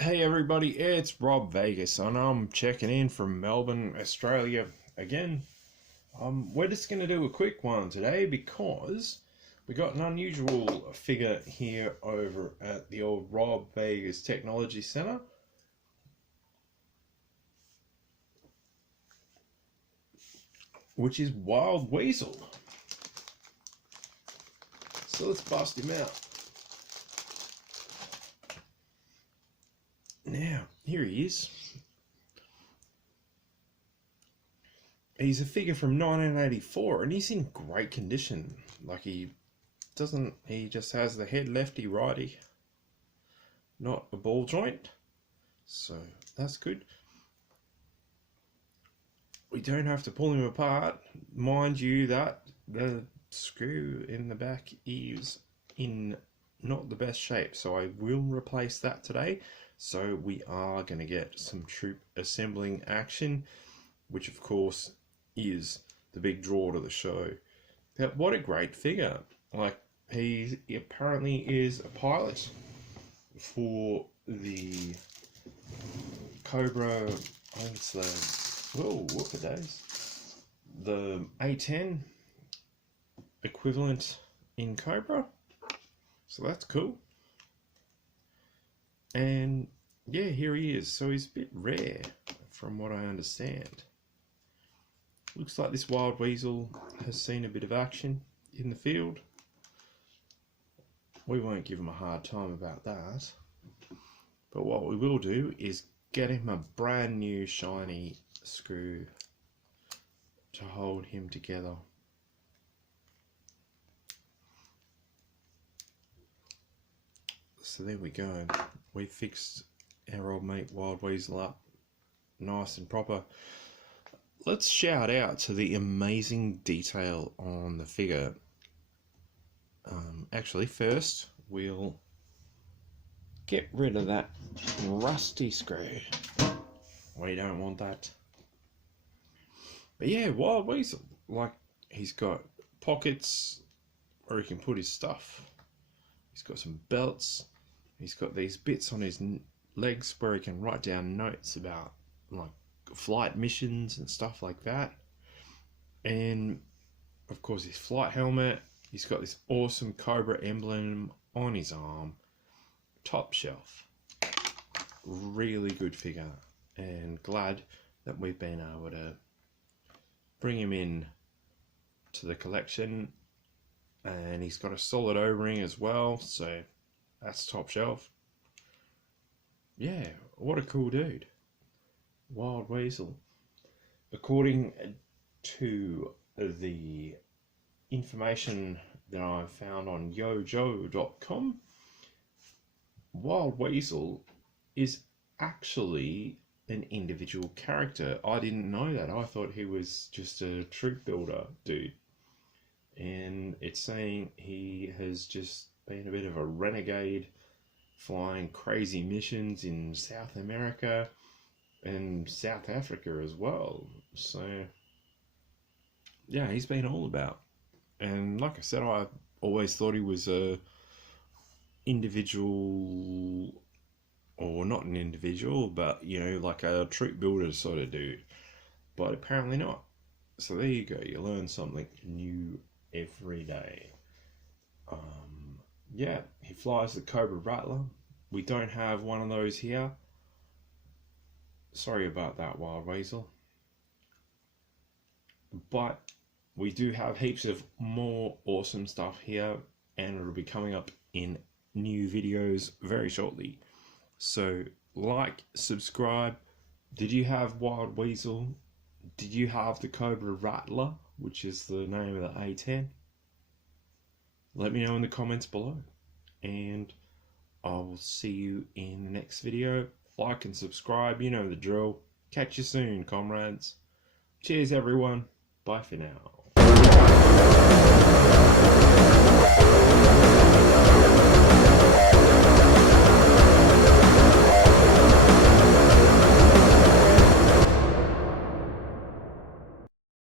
Hey everybody, it's Rob Vegas and I'm checking in from Melbourne, Australia again. We're just going to do a quick one today because we got an unusual figure here over at the old Rob Vegas Technology Centre. Which is Wild Weasel. So let's bust him out. Now, here he is. He's a figure from 1984 and he's in great condition. Like he just has the head lefty righty, not a ball joint. So that's good. We don't have to pull him apart. Mind you that the screw in the back is in not the best shape, so I will replace that today. So we are going to get some troop assembling action, which of course is the big draw to the show. Now, what a great figure. Like, he apparently is a pilot for the Cobra, I think it's the, whoa, whoop a days, the A10 equivalent in Cobra. So that's cool. And yeah, here he is. So he's a bit rare from what I understand. Looks like this Wild Weasel has seen a bit of action in the field. We won't give him a hard time about that. But what we will do is get him a brand new shiny screw to hold him together. So there we go. We fixed our old mate Wild Weasel up nice and proper. Let's shout out to the amazing detail on the figure. Actually, first we'll get rid of that rusty screw. We don't want that. But yeah, Wild Weasel. Like, he's got pockets where he can put his stuff. He's got some belts. He's got these bits on his legs where he can write down notes about like flight missions and stuff like that. And of course his flight helmet. He's got this awesome Cobra emblem on his arm. Top shelf. Really good figure. And glad that we've been able to bring him in to the collection. And he's got a solid O-ring as well, so that's top shelf. Yeah, what a cool dude. Wild Weasel. According to the information that I found on GiJoe.com, Wild Weasel is actually an individual character. I didn't know that. I thought he was just a troop builder dude. And it's saying he has just been a bit of a renegade, flying crazy missions in South America and South Africa as well. So yeah, he's been all about. And like I said, I always thought he was a individual, or not an individual, but you know, like a troop builder sort of dude. But apparently not. So there you go, you learn something new every day. Yeah, he flies the Cobra Rattler. We don't have one of those here. Sorry about that, Wild Weasel. But we do have heaps of more awesome stuff here, and it'll be coming up in new videos very shortly. So like, subscribe. Did you have Wild Weasel? Did you have the Cobra Rattler, which is the name of the A10? Let me know in the comments below, and I will see you in the next video. Like and subscribe, you know the drill. Catch you soon, comrades. Cheers, everyone. Bye for now.